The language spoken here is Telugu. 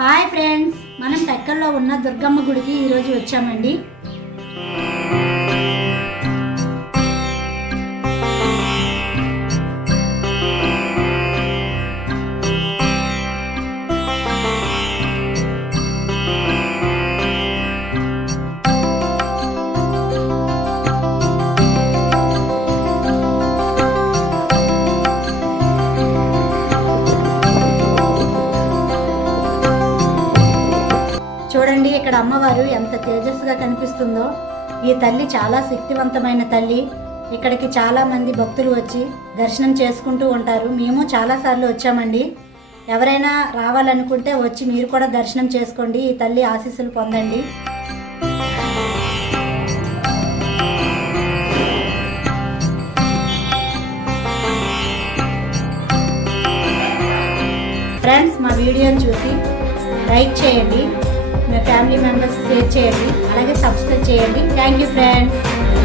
హాయ్ ఫ్రెండ్స్ మనం టెక్కల్లో ఉన్న దుర్గమ్మ గుడికి ఈరోజు వచ్చామండి. చూడండి ఇక్కడ అమ్మవారు ఎంత తేజస్సుగా కనిపిస్తుందో. ఈ తల్లి చాలా శక్తివంతమైన తల్లి. ఇక్కడికి చాలా మంది భక్తులు వచ్చి దర్శనం చేసుకుంటూ ఉంటారు. మేము చాలాసార్లు వచ్చామండి. ఎవరైనా రావాలనుకుంటే వచ్చి మీరు కూడా దర్శనం చేసుకోండి. ఈ తల్లి ఆశీస్సులు పొందండి. ఫ్రెండ్స్ మా వీడియోని చూసి లైక్ చేయండి. మీ ఫ్యామిలీ మెంబర్స్ షేర్ చేయండి. అలాగే సబ్స్క్రైబ్ చేయండి. Thank you friends